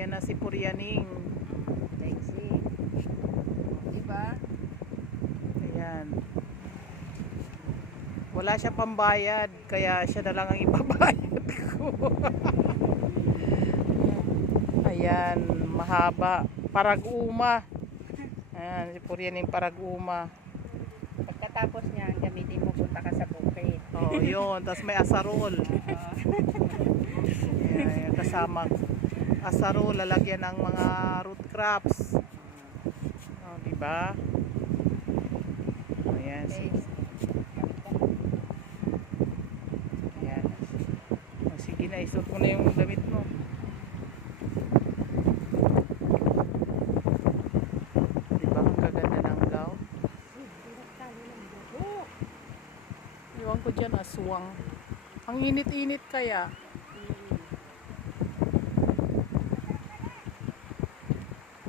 Ayan na si Puryaning. Sexy. Diba? Ayan. Wala siya pambayad, kaya siya na lang ang ibabayad ko. Ayan, mahaba. Parag-uma. Ayan, si Puryaning parag-uma. Pagkatapos niyan, gamitin mo, punta ka sa bukid. Oh, yun. Tapos may asarol. Ayan, kasama asarol, lalagyan ng mga root crops. Oh, diba? Ayan, ayan. Oh, sige na, isuot mo na yung damit mo. Diba, ang kaganda ng gown? Iwan ko dyan, aswang. Ang init-init kaya.